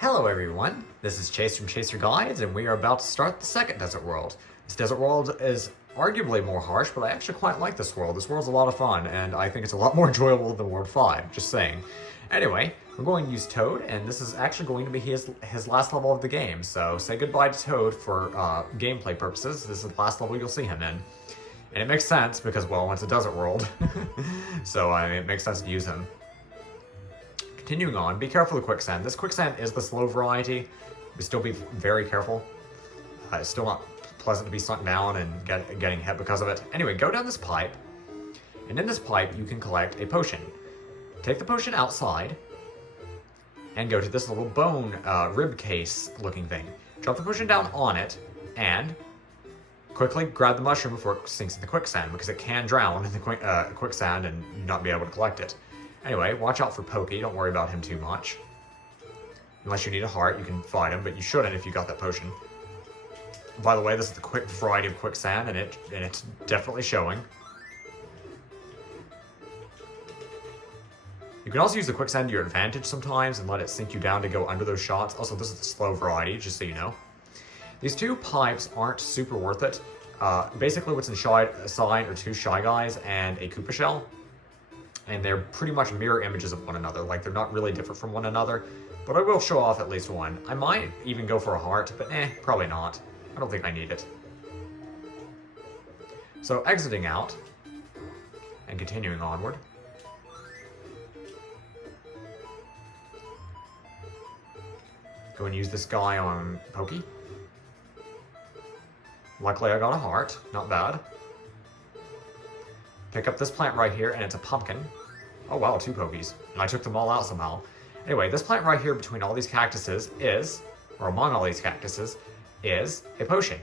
Hello everyone, this is Chase from Tryclyde, and we are about to start the second desert world. This desert world is arguably more harsh, but I actually quite like this world. This world's a lot of fun, and I think it's a lot more enjoyable than World 5, just saying. Anyway, we're going to use Toad, and this is actually going to be his last level of the game, so say goodbye to Toad for gameplay purposes. This is the last level you'll see him in. And it makes sense, because, well, it's a desert world, so I mean, it makes sense to use him. Continuing on, be careful of quicksand. This quicksand is the slow variety. But still be very careful. It's still not pleasant to be sunk down and getting hit because of it. Anyway, go down this pipe, and in this pipe you can collect a potion. Take the potion outside, and go to this little bone rib case looking thing. Drop the potion down on it, and quickly grab the mushroom before it sinks in the quicksand, because it can drown in the quicksand and not be able to collect it. Anyway, watch out for Pokey, don't worry about him too much. Unless you need a heart, you can fight him, but you shouldn't if you got that potion. By the way, this is the quick variety of quicksand, and it's definitely showing. You can also use the quicksand to your advantage sometimes and let it sink you down to go under those shots. Also, this is the slow variety, just so you know. These two pipes aren't super worth it. Basically, what's inside are two Shy Guys and a Koopa Shell. And they're pretty much mirror images of one another. Like, they're not really different from one another, but I will show off at least one. I might even go for a heart, but probably not. I don't think I need it. So, exiting out, and continuing onward. Go and use this guy on Pokey. Luckily I got a heart, not bad. Pick up this plant right here, and it's a pumpkin. Oh wow, 2 Pokies. And I took them all out somehow. Anyway, this plant right here between all these cactuses is, or among all these cactuses, is a potion.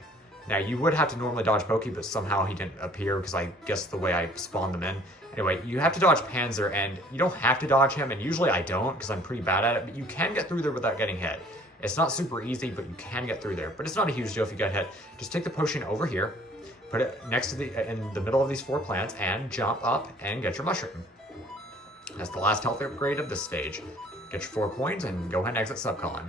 Now, you would have to normally dodge Pokey, but somehow he didn't appear because I guess the way I spawned them in. Anyway, you have to dodge Panzer, and you don't have to dodge him, and usually I don't because I'm pretty bad at it, but you can get through there without getting hit. It's not super easy, but you can get through there. But it's not a huge deal if you get hit. Just take the potion over here, put it next to in the middle of these 4 plants, and jump up and get your mushroom. That's the last health upgrade of this stage. Get your 4 coins and go ahead and exit Subcon.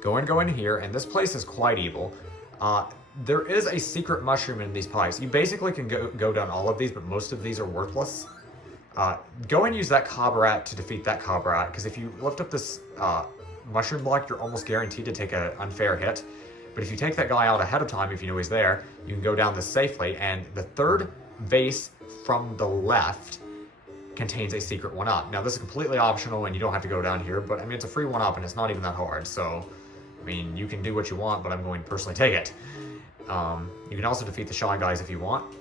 Go in here, and this place is quite evil. There is a secret mushroom in these pipes. You basically can go down all of these, but most of these are worthless. Go and use that Cobrat to defeat that Cobrat, because if you lift up this mushroom block, you're almost guaranteed to take an unfair hit. But if you take that guy out ahead of time, if you know he's there, you can go down this safely, and the third vase from the left contains a secret 1-up. Now, this is completely optional, and you don't have to go down here, but I mean, it's a free 1-up, and it's not even that hard, so, I mean, you can do what you want, but I'm going to personally take it. You can also defeat the Shy Guys if you want,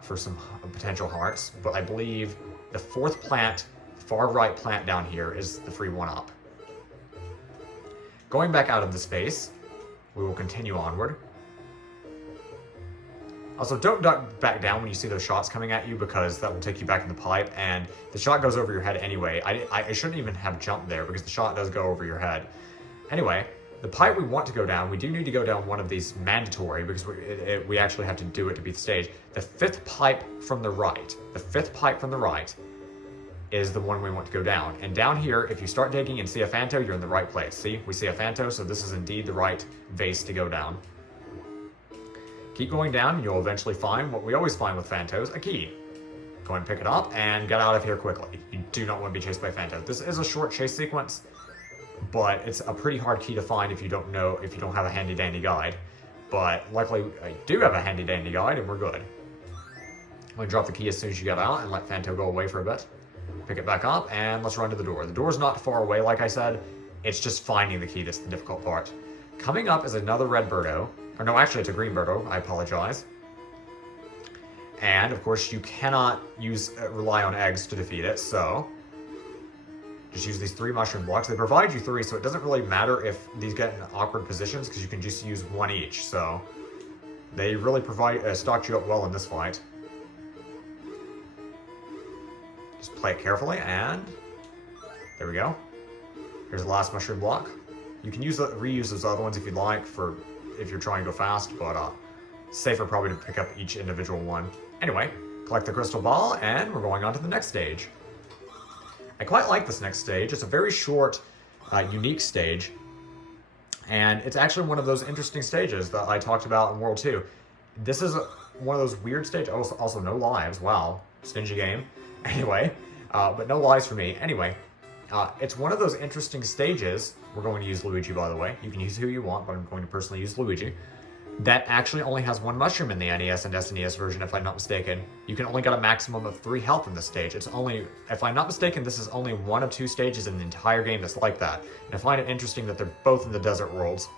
for some potential hearts, but I believe the 4th plant, far right plant down here, is the free 1-up. Going back out of the space, we will continue onward. Also, don't duck back down when you see those shots coming at you, because that will take you back in the pipe, and the shot goes over your head anyway. I shouldn't even have jumped there, because the shot does go over your head. Anyway, the pipe we want to go down, we do need to go down one of these mandatory, because we actually have to do it to beat the stage. The 5th pipe from the right, is the one we want to go down. And down here, if you start digging and see a Phanto, you're in the right place. See, we see a Phanto, so this is indeed the right vase to go down. Keep going down, and you'll eventually find what we always find with Phantos, a key. Go and pick it up, and get out of here quickly. You do not want to be chased by Phanto. This is a short chase sequence, but it's a pretty hard key to find if you don't have a handy-dandy guide. But luckily, I do have a handy-dandy guide, and we're good. I'm going to drop the key as soon as you get out, and let Phanto go away for a bit. Pick it back up, and let's run to the door. The door's not far away, like I said. It's just finding the key that's the difficult part. Coming up is another red birdo. Or no, actually, it's a green birdo. I apologize. And, of course, you cannot rely on eggs to defeat it, so just use these 3 mushroom blocks. They provide you 3, so it doesn't really matter if these get in awkward positions, because you can just use 1 each. So they really stocked you up well in this fight. Just play it carefully, and there we go. Here's the last mushroom block. You can reuse those other ones if you'd like, if you're trying to go fast, but safer probably to pick up each individual one. Anyway, Collect the crystal ball, and we're going on to the next stage. I quite like this next stage. It's a very short, unique stage. And it's actually one of those interesting stages that I talked about in World 2. This is one of those weird stages. Also, no lives. Wow. Stingy game. Anyway, but no lives for me. Anyway, it's one of those interesting stages. We're going to use Luigi, by the way. You can use who you want, but I'm going to personally use Luigi. That actually only has one mushroom in the NES and SNES version, if I'm not mistaken. You can only get a maximum of 3 health in this stage. It's only, if I'm not mistaken, this is only one of 2 stages in the entire game that's like that. And I find it interesting that they're both in the desert worlds.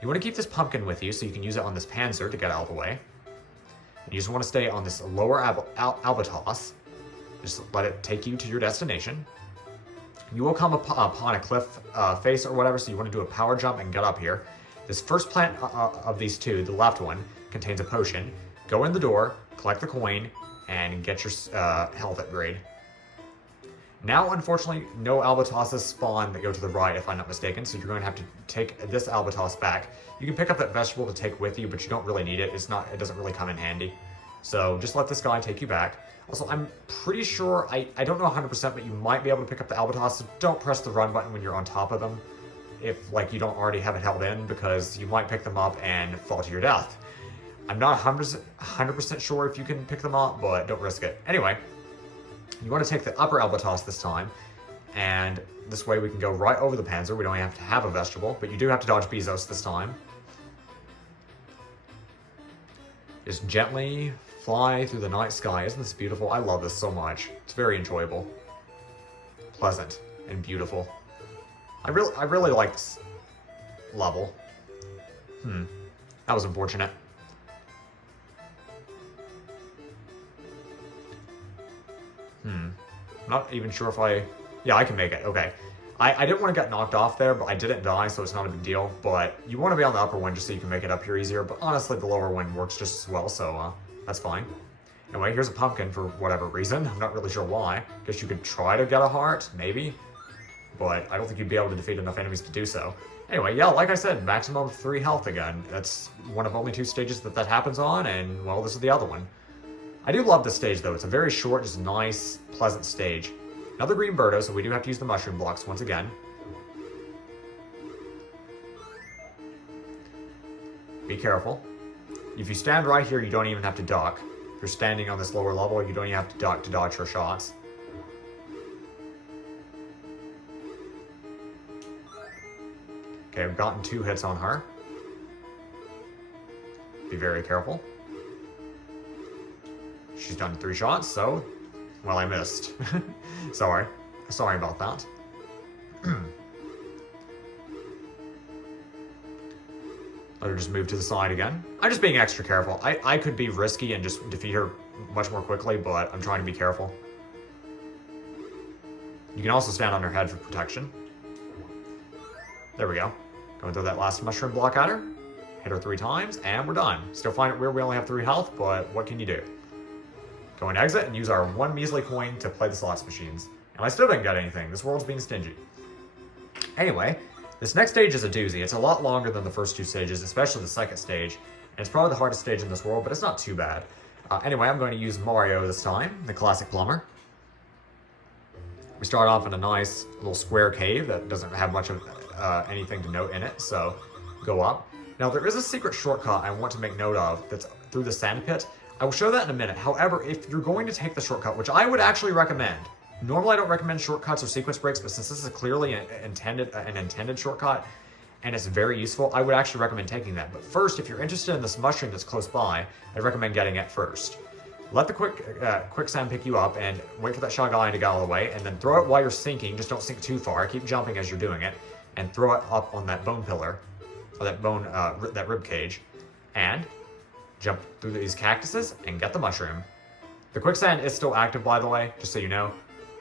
You want to keep this pumpkin with you so you can use it on this Panzer to get out of the way. And you just want to stay on this lower albatross. Just let it take you to your destination. You will come upon a cliff face or whatever, so you want to do a power jump and get up here. This first plant of these 2, the left one, contains a potion. Go in the door, collect the coin, and get your health upgrade. Now, unfortunately, no albatrosses spawn that go to the right, if I'm not mistaken, so you're going to have to take this albatross back. You can pick up that vegetable to take with you, but you don't really need it. It doesn't really come in handy. So just let this guy take you back. Also, I'm pretty sure, I don't know 100%, but you might be able to pick up the albatross, so don't press the run button when you're on top of them. If, like, you don't already have it held in, because you might pick them up and fall to your death. I'm not 100% sure if you can pick them up, but don't risk it. Anyway, you want to take the upper albatross this time, and this way we can go right over the Panzer. We don't have to have a vegetable, but you do have to dodge Bezos this time. Just gently fly through the night sky. Isn't this beautiful? I love this so much. It's very enjoyable, pleasant, and beautiful. I really like this level. That was unfortunate. Not even sure if yeah, I can make it. Okay. I didn't want to get knocked off there, but I didn't die, so it's not a big deal. But you want to be on the upper one just so you can make it up here easier. But honestly, the lower one works just as well, so that's fine. Anyway, here's a pumpkin for whatever reason. I'm not really sure why. Guess you could try to get a heart, maybe. But I don't think you'd be able to defeat enough enemies to do so. Anyway, yeah, like I said, maximum of 3 health again. That's one of only 2 stages that happens on, and, well, this is the other one. I do love this stage, though. It's a very short, just nice, pleasant stage. Another green birdo, so we do have to use the mushroom blocks once again. Be careful. If you stand right here, you don't even have to duck. If you're standing on this lower level, you don't even have to duck to dodge her shots. Okay, I've gotten 2 hits on her. Be very careful. She's done 3 shots, so... Well, I missed. Sorry about that. Let her just move to the side again. I'm just being extra careful. I could be risky and just defeat her much more quickly, but I'm trying to be careful. You can also stand on her head for protection. There we go. Going through that last mushroom block at her. Hit her 3 times, and we're done. Still find it weird we only have 3 health, but what can you do? Go and exit and use our 1 measly coin to play the slots machines. And I still didn't get anything. This world's being stingy. Anyway, this next stage is a doozy. It's a lot longer than the first 2 stages, especially the second stage. And it's probably the hardest stage in this world, but it's not too bad. Anyway, I'm going to use Mario this time, the classic plumber. We start off in a nice little square cave that doesn't have much of anything to note in it, so go up. Now, there is a secret shortcut I want to make note of that's through the sand pit. I will show that in a minute. However, if you're going to take the shortcut, which I would actually recommend, normally I don't recommend shortcuts or sequence breaks, but since this is clearly an intended shortcut, and it's very useful, I would actually recommend taking that. But first, if you're interested in this mushroom that's close by, I'd recommend getting it first. Let the quicksand pick you up and wait for that shot guy to get out of the way, and then throw it while you're sinking. Just don't sink too far. Keep jumping as you're doing it, and throw it up on that bone pillar, or that rib cage, and jump through these cactuses and get the mushroom. The quicksand is still active, by the way, just so you know.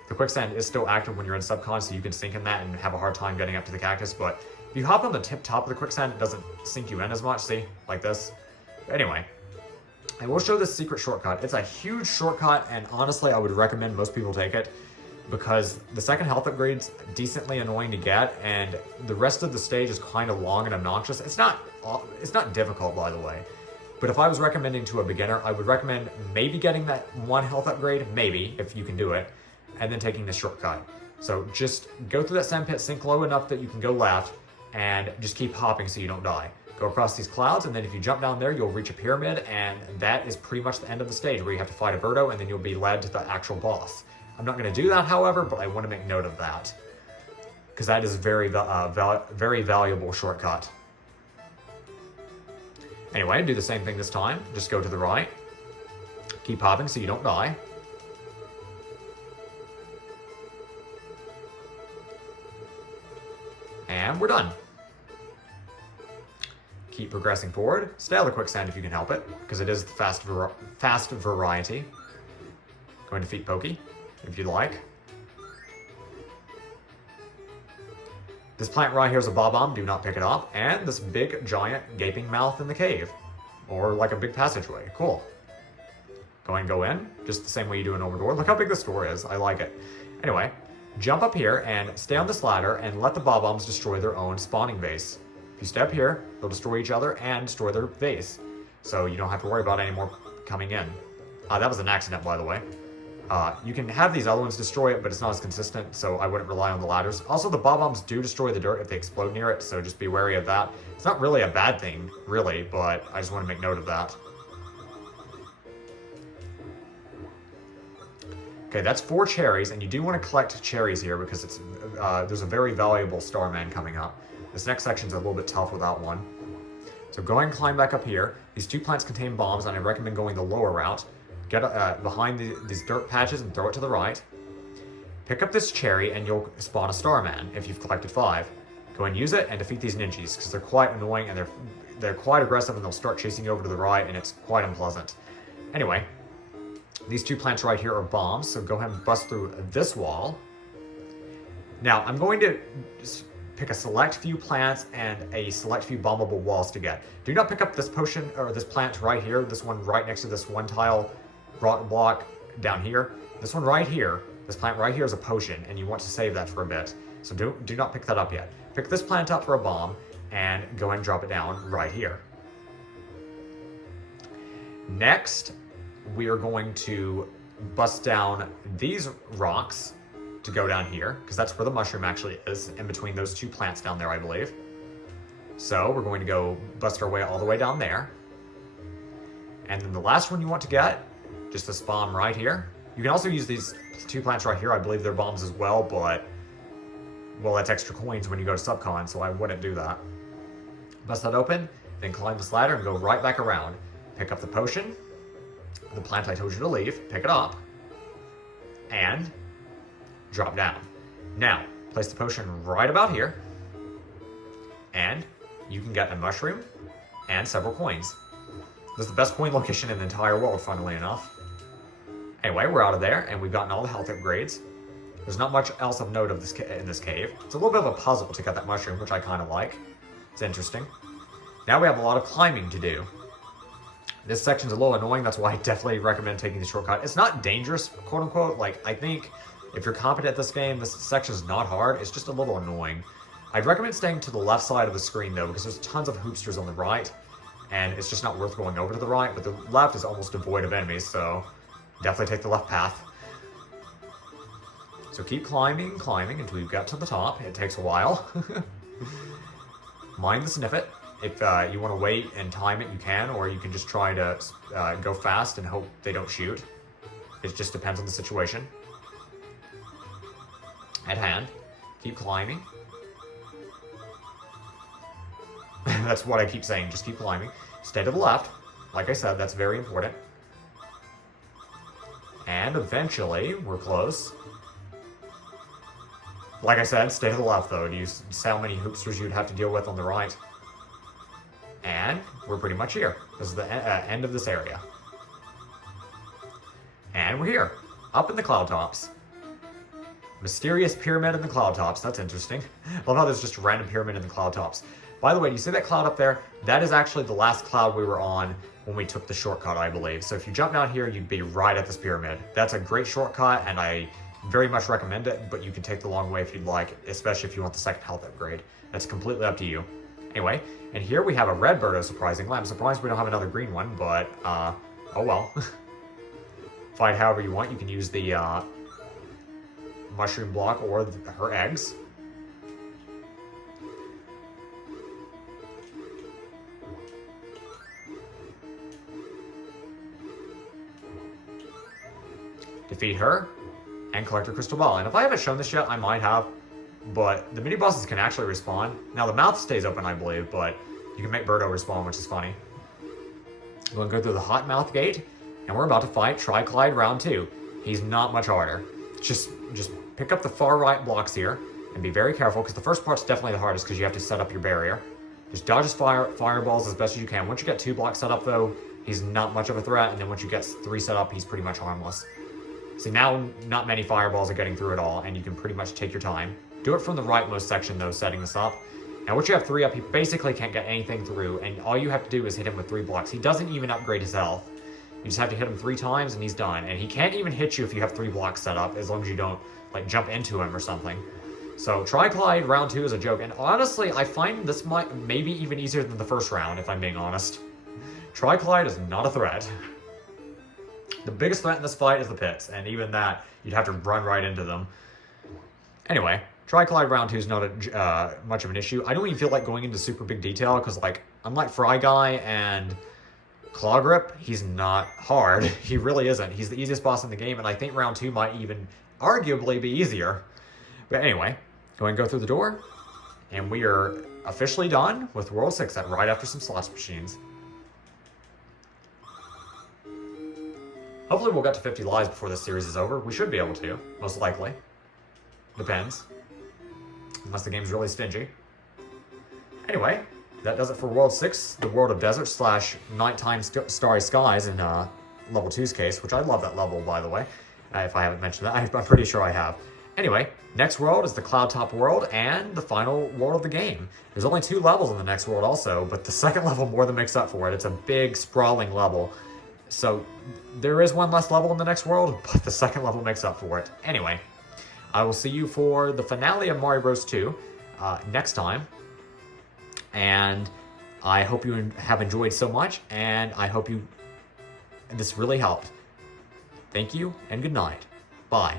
The quicksand is still active when you're in subcon, so you can sink in that and have a hard time getting up to the cactus, but if you hop on the tip top of the quicksand, it doesn't sink you in as much, see? Like this. But anyway, I will show this secret shortcut. It's a huge shortcut, and honestly, I would recommend most people take it, because the second health upgrade's decently annoying to get, and the rest of the stage is kind of long and obnoxious. It's not difficult, by the way. But if I was recommending to a beginner, I would recommend maybe getting that 1 health upgrade, maybe, if you can do it, and then taking the shortcut. So just go through that sand pit, sink low enough that you can go left, and just keep hopping so you don't die. Go across these clouds, and then if you jump down there, you'll reach a pyramid, and that is pretty much the end of the stage where you have to fight a Birdo, and then you'll be led to the actual boss. I'm not going to do that, however, but I want to make note of that, because that is a very valuable shortcut. Anyway, do the same thing this time. Just go to the right. Keep hopping so you don't die. And we're done. Keep progressing forward. Stay out of the quicksand if you can help it, because it is the fast variety. Go and defeat Pokey, if you'd like. This plant right here is a Bob-omb, do not pick it up. And this big, giant, gaping mouth in the cave. Or like a big passageway. Cool. Go in, just the same way you do a normal door. Look how big this door is, I like it. Anyway, jump up here and stay on this ladder and let the Bob-ombs destroy their own spawning base. If you step here, they'll destroy each other and destroy their base. So you don't have to worry about any more coming in. That was an accident, by the way. You can have these other ones destroy it, but it's not as consistent, so I wouldn't rely on the ladders. Also, the Bob-ombs do destroy the dirt if they explode near it, so just be wary of that. It's not really a bad thing, really, but I just want to make note of that. Okay, that's 4 cherries, and you do want to collect cherries here because it's there's a very valuable Starman coming up. This next section's a little bit tough without one. So go ahead and climb back up here. These 2 plants contain bombs, and I recommend going the lower route. Get behind these dirt patches and throw it to the right. Pick up this cherry, and you'll spawn a Starman if you've collected 5. Go and use it and defeat these ninjas, because they're quite annoying, and they're quite aggressive, and they'll start chasing you over to the right, and it's quite unpleasant. Anyway, these 2 plants right here are bombs, so go ahead and bust through this wall. Now, I'm going to pick a select few plants and a select few bombable walls to get. Do not pick up this potion, or this plant right here, this one right next to this 1 tile rock block down here. This one right here, this plant right here is a potion, and you want to save that for a bit. So do not pick that up yet. Pick this plant up for a bomb, and go ahead and drop it down right here. Next, we are going to bust down these rocks to go down here, because that's where the mushroom actually is, in between those 2 plants down there, I believe. So we're going to go bust our way all the way down there. And then the last one you want to get, just this bomb right here. You can also use these 2 plants right here. I believe they're bombs as well, but, well, that's extra coins when you go to Subcon, so I wouldn't do that. Bust that open, then climb this ladder and go right back around. Pick up the potion, the plant I told you to leave, pick it up, and drop down. Now, place the potion right about here, and you can get a mushroom and several coins. This is the best coin location in the entire world, funnily enough. Anyway, we're out of there, and we've gotten all the health upgrades. There's not much else of note of this in this cave. It's a little bit of a puzzle to get that mushroom, which I kind of like. It's interesting. Now we have a lot of climbing to do. This section's a little annoying, that's why I definitely recommend taking the shortcut. It's not dangerous, quote unquote. Like, I think if you're competent at this game, this section's not hard, it's just a little annoying. I'd recommend staying to the left side of the screen though, because there's tons of hoopsters on the right, and it's just not worth going over to the right, but the left is almost devoid of enemies, so definitely take the left path. So keep climbing until you get to the top. It takes a while. Mind the snippet. If you want to wait and time it, you can, or you can just try to go fast and hope they don't shoot. It just depends on the situation at hand. Keep climbing. That's what I keep saying, just keep climbing. Stay to the left. Like I said, that's very important. And eventually, we're close. Like I said, stay to the left though. Do you see how many hoopsters you'd have to deal with on the right? And we're pretty much here. This is the end of this area. And we're here, up in the cloud tops. Mysterious pyramid in the cloud tops. That's interesting. I love how there's just a random pyramid in the cloud tops. By the way, do you see that cloud up there? That is actually the last cloud we were on when we took the shortcut, I believe. So if you jump down here, you'd be right at this pyramid. That's a great shortcut, and I very much recommend it, but you can take the long way if you'd like, especially if you want the second health upgrade. That's completely up to you. Anyway, and here we have a red Birdo, surprisingly. I'm surprised we don't have another green one, but, oh well. Fight however you want. You can use the, mushroom block or her eggs. Defeat her, and collect her crystal ball. And if I haven't shown this yet, I might have, but the mini-bosses can actually respawn. Now, the mouth stays open, I believe, but you can make Birdo respawn, which is funny. We're going to go through the hot mouth gate, and we're about to fight Tryclyde round 2. He's not much harder. Just pick up the far right blocks here, and be very careful, because the first part's definitely the hardest, because you have to set up your barrier. Just dodge his fireballs as best as you can. Once you get 2 blocks set up, though, he's not much of a threat, and then once you get 3 set up, he's pretty much harmless. See, now not many fireballs are getting through at all, and you can pretty much take your time. Do it from the rightmost section, though, setting this up. And once you have 3 up, he basically can't get anything through, and all you have to do is hit him with 3 blocks. He doesn't even upgrade his health. You just have to hit him 3 times, and he's done. And he can't even hit you if you have 3 blocks set up, as long as you don't, like, jump into him or something. So, Tryclyde round 2 is a joke, and honestly, I find this might maybe even easier than the first round, if I'm being honest. Tryclyde is not a threat. The biggest threat in this fight is the pits, and even that, you'd have to run right into them. Anyway, Tryclyde round 2 is not much of an issue. I don't even feel like going into super big detail, because, like, unlike Fry Guy and Claw Grip, he's not hard. He really isn't. He's the easiest boss in the game, and I think round 2 might even arguably be easier. But anyway, go ahead and go through the door, and we are officially done with World 6 right after some slots machines. Hopefully we'll get to 50 lives before this series is over. We should be able to, most likely. Depends. Unless the game's really stingy. Anyway, that does it for World 6, the World of Desert / Nighttime Starry Skies in Level 2's case, which I love that level, by the way. If I haven't mentioned that, I'm pretty sure I have. Anyway, next world is the Cloud Top world and the final world of the game. There's only 2 levels in the next world also, but the second level more than makes up for it. It's a big, sprawling level. So there is 1 less level in the next world, but the second level makes up for it. Anyway, I will see you for the finale of Mario Bros. 2 next time. And I hope you have enjoyed so much, and I hope this really helped. Thank you, and good night. Bye.